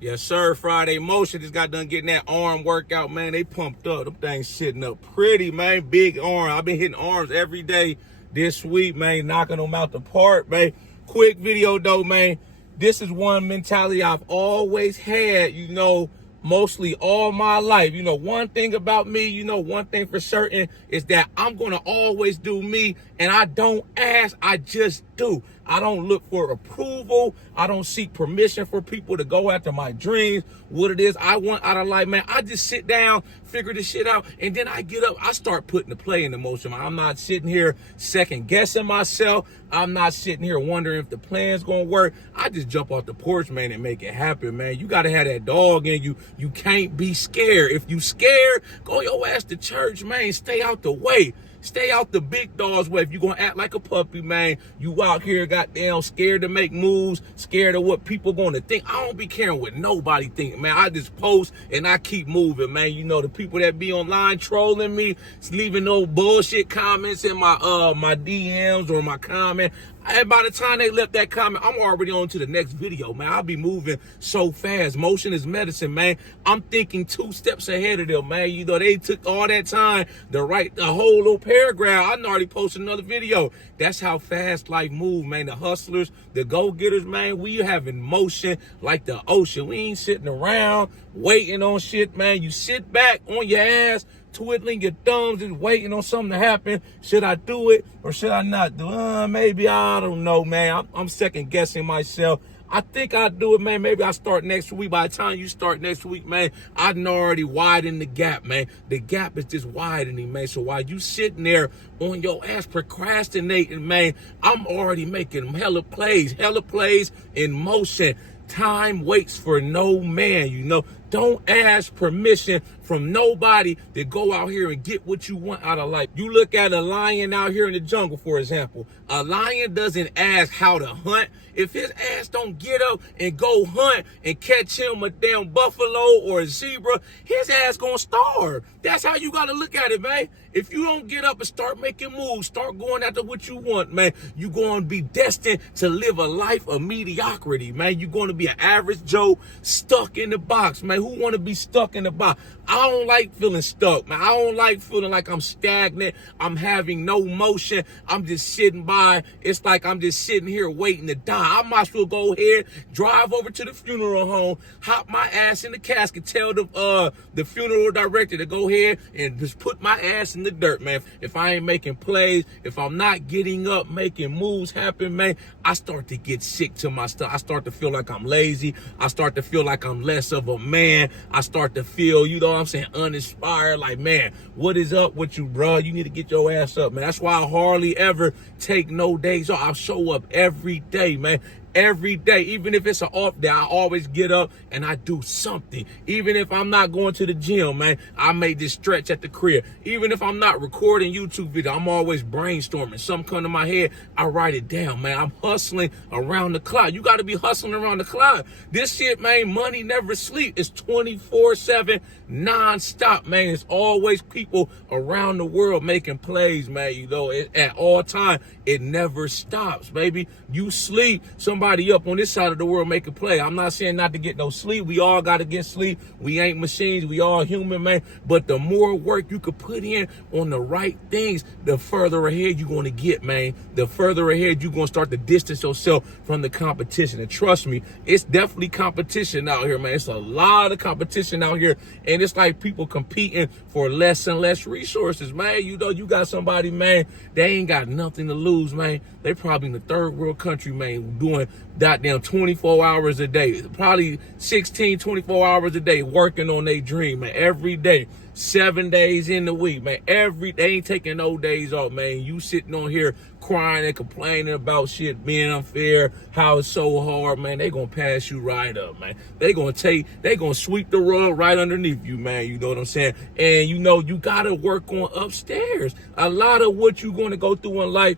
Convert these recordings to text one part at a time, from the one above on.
Yes, sir. Friday Motion just got done getting that arm workout, man. They pumped up. Them things sitting up pretty, man. Big arm. I've been hitting arms every day this week, man. Knocking them out the park, man. Quick video, though, man. This is one mentality I've always had, mostly all my life. One thing about me, one thing for certain is that I'm going to always do me, and I don't ask, I just do. I don't look for approval. I don't seek permission for people to go after my dreams, what it is I want out of life, man. I just sit down, figure this shit out, and then I get up. I start putting the play into motion, man. I'm not sitting here second guessing myself. I'm not sitting here wondering if the plan's gonna work. I just jump off the porch, man, and make it happen, man. You gotta have that dog in you. You can't be scared. If you scared, go your ass to church, man. Stay out the way. Stay out the big dog's way. If you're going to act like a puppy, man, you out here goddamn scared to make moves, scared of what people going to think. I don't be caring what nobody think, man. I just post and I keep moving, man. The people that be online trolling me, leaving no bullshit comments in my DMs or my comment. And by the time they left that comment, I'm already on to the next video, man. I'll be moving so fast. Motion is medicine, man. I'm thinking 2 steps ahead of them, man. They took all that time to write the whole little paragraph. I already posted another video. That's how fast life moves, man. The hustlers, the go-getters, man, we having motion like the ocean. We ain't sitting around waiting on shit, man. You sit back on your ass, twiddling your thumbs and waiting on something to happen. Should I do it or should I not do it? Maybe, I don't know, man. I'm second guessing myself. I think I'll do it, man. Maybe I'll start next week. By the time you start next week, man, I done already widened the gap, man. The gap is just widening, man. So while you sitting there on your ass procrastinating, man, I'm already making hella plays in motion. Time waits for no man, Don't ask permission from nobody to go out here and get what you want out of life. You look at a lion out here in the jungle, for example. A lion doesn't ask how to hunt. If his ass don't get up and go hunt and catch him a damn buffalo or a zebra, his ass gonna starve. That's how you gotta look at it, man. If you don't get up and start making moves, start going after what you want, man, you're going to be destined to live a life of mediocrity, man. You're going to be an average Joe stuck in the box, man. Who want to be stuck in the box? I don't like feeling stuck, man. I don't like feeling like I'm stagnant. I'm having no motion. I'm just sitting by. It's like I'm just sitting here waiting to die. I might as well go ahead, drive over to the funeral home, hop my ass in the casket, tell the funeral director to go ahead and just put my ass in the dirt, man. If I ain't making plays, if I'm not getting up, making moves happen, man, I start to get sick to my stuff. I start to feel like I'm lazy. I start to feel like I'm less of a man. I start to feel, uninspired. Like, man, what is up with you, bro? You need to get your ass up, man. That's why I hardly ever take no days off. I show up every day, man. Every day, even if it's an off day, I always get up and I do something. Even if I'm not going to the gym, man, I may just stretch at the crib. Even if I'm not recording YouTube video, I'm always brainstorming. Something come to my head, I write it down, man. I'm hustling around the clock. You got to be hustling around the clock. This shit, man, money never sleep. It's 24/7, non-stop, man. It's always people around the world making plays, man. At all time, it never stops, baby. You sleep, somebody up on this side of the world make a play. I'm not saying not to get no sleep. We all got to get sleep. We ain't machines. We all human, man. But the more work you could put in on the right things, the further ahead you're going to get, man. The further ahead you're going to start to distance yourself from the competition. And trust me, it's definitely competition out here, man. It's a lot of competition out here. And it's like people competing for less and less resources, man. You got somebody, man, they ain't got nothing to lose, man. They probably in the third world country, man, doing goddamn 24 hours a day, probably 16, 24 hours a day, working on their dream, man, every day, 7 days in the week, man. They ain't taking no days off, man. You sitting on here crying and complaining about shit being unfair, how it's so hard, man. They gonna pass you right up, man. They gonna sweep the rug right underneath you, man. You know what I'm saying? And you gotta work on upstairs. A lot of what you gonna go through in life,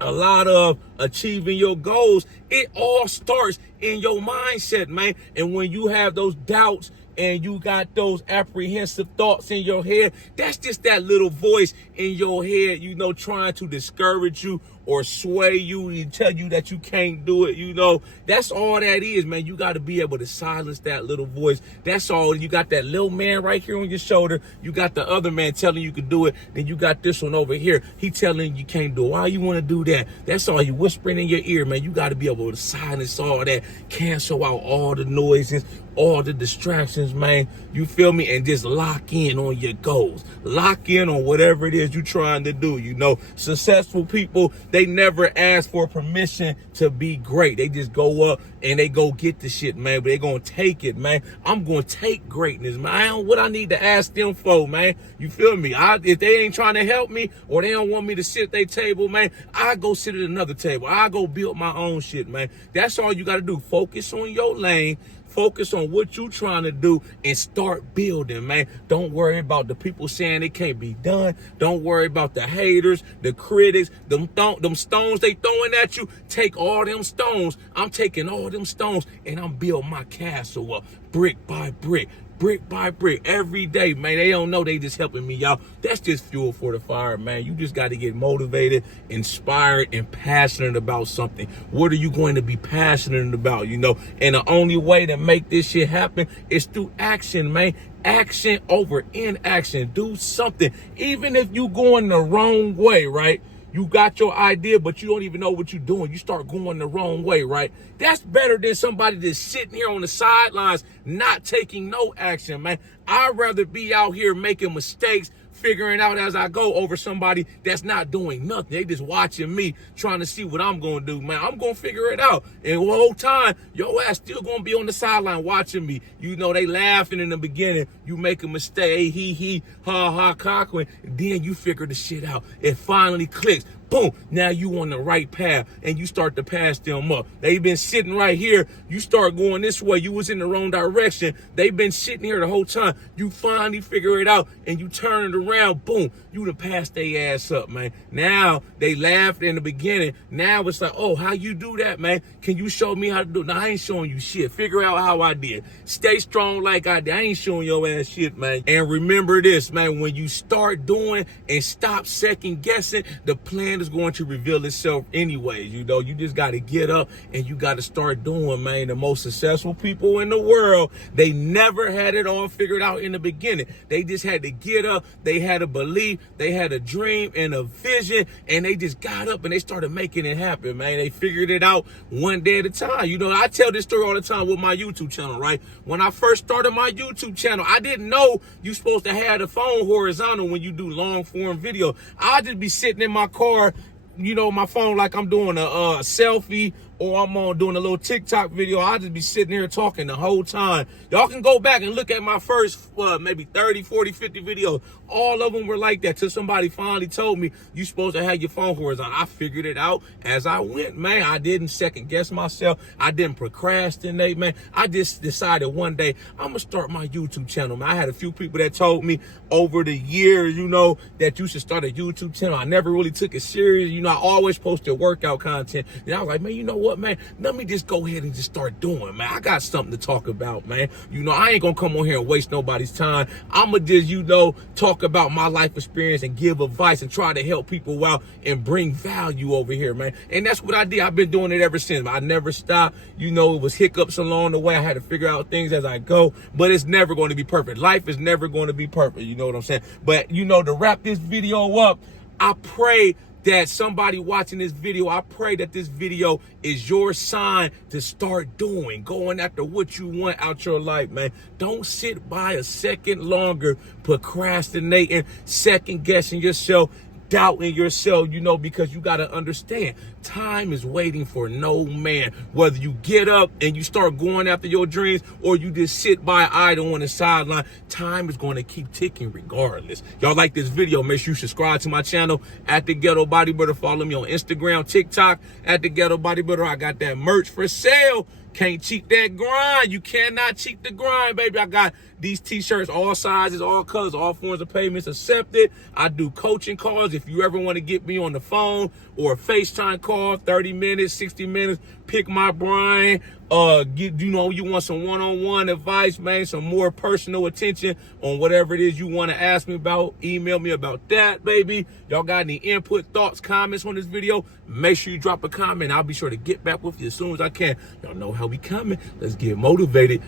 a lot of achieving your goals It all starts in your mindset, man. And when you have those doubts and you got those apprehensive thoughts in your head, that's just that little voice in your head, you know, trying to discourage you or sway you and tell you that you can't do it, you know. That's all that is, man. You got to be able to silence that little voice. That's all. You got that little man right here on your shoulder. You got the other man telling you can do it. Then you got this one over here. He telling you can't do it. Why you want to do that? That's all. You whispering in your ear, man. You got to be able to silence all that, cancel out all the noises, all the distractions, man. You feel me? And just lock in on your goals. Lock in on whatever it is you're trying to do. You know, successful people, they never ask for permission to be great. They just go up and they go get the shit, man. But they gonna take it, man. I'm gonna take greatness, man. What I need to ask them for, man. You feel me? If they ain't trying to help me or they don't want me to sit at their table, man, I go sit at another table. I go build my own shit, man. That's all you gotta do. Focus on your lane. Focus on what you trying to do and start building, man. Don't worry about the people saying it can't be done. Don't worry about the haters, the critics, them stones they throwing at you. Take all them stones. I'm taking all them stones and I'm building my castle up brick by brick. Brick by brick, every day, man. They don't know they just helping me, y'all. That's just fuel for the fire, man. You just got to get motivated, inspired, and passionate about something. What are you going to be passionate about, you know? And the only way to make this shit happen is through action, man. Action over inaction. Do something. Even if you going the wrong way, right? You got your idea, but you don't even know what you're doing. You start going the wrong way, right? That's better than somebody that's sitting here on the sidelines, not taking no action, man. I'd rather be out here making mistakes, figuring out as I go over somebody that's not doing nothing. They just watching me, trying to see what I'm going to do, man. I'm going to figure it out. And the whole time, your ass still going to be on the sideline watching me. You know, they laughing in the beginning. You make a mistake, he, ha, ha, cockling. Then you figure the shit out. It finally clicks. Boom, now you on the right path and you start to pass them up. They've been sitting right here. You start going this way. You was in the wrong direction. They've been sitting here the whole time. You finally figure it out and you turn it around. Boom, you done passed their ass up, man. Now they laughed in the beginning. Now it's like, oh, how you do that, man? Can you show me how to do it? No, I ain't showing you shit. Figure out how I did. Stay strong like I did. I ain't showing your ass shit, man. And remember this, man, when you start doing and stop second guessing, the plan is going to reveal itself anyways. You know, you just got to get up and you got to start doing, man. The most successful people in the world, they never had it all figured out in the beginning. They just had to get up. They had a belief. They had a dream and a vision, and they just got up and they started making it happen, man. They figured it out one day at a time. You know, I tell this story all the time with my YouTube channel, right? When I first started my YouTube channel, I didn't know you're supposed to have the phone horizontal when you do long form video. I'd just be sitting in my car, you know, my phone like I'm doing a selfie or I'm on doing a little TikTok video. I'll just be sitting here talking the whole time. Y'all can go back and look at my first maybe 30, 40, 50 videos. All of them were like that till somebody finally told me you're supposed to have your phone horizontal. I figured it out as I went, man. I didn't second guess myself. I didn't procrastinate, man. I just decided one day I'm going to start my YouTube channel, man. I had a few people that told me over the years, you know, that you should start a YouTube channel. I never really took it serious. You know, I always posted workout content. And I was like, man, you know what, man? Let me just go ahead and just start doing, man. I got something to talk about, man. You know, I ain't gonna come on here and waste nobody's time. I'ma just, you know, talk about my life experience and give advice and try to help people out and bring value over here, man. And that's what I did. I've been doing it ever since. I never stopped. You know, it was hiccups along the way. I had to figure out things as I go, but it's never going to be perfect. Life is never going to be perfect. You know what I'm saying? But, you know, to wrap this video up, I pray that somebody watching this video, I pray that this video is your sign to start going after what you want out your life, man. Don't sit by a second longer procrastinating, second guessing yourself, doubting yourself, you know, because you got to understand time is waiting for no man. Whether you get up and you start going after your dreams or you just sit by idle on the sideline, time is going to keep ticking regardless. Y'all like this video, make sure you subscribe to my channel at the Ghetto Bodybuilder. Follow me on Instagram, TikTok at the Ghetto Bodybuilder. I got that merch for sale. Can't cheat that grind. You cannot cheat the grind, baby. I got these t-shirts, all sizes, all colors, all forms of payments accepted. I do coaching calls. If you ever want to get me on the phone or a FaceTime call, 30 minutes, 60 minutes, pick my brain, you want some one-on-one advice, man, some more personal attention on whatever it is you want to ask me about, email me about that, baby. Y'all got any input, thoughts, comments on this video? Make sure you drop a comment. I'll be sure to get back with you as soon as I can. Y'all know how we coming. Let's get motivated.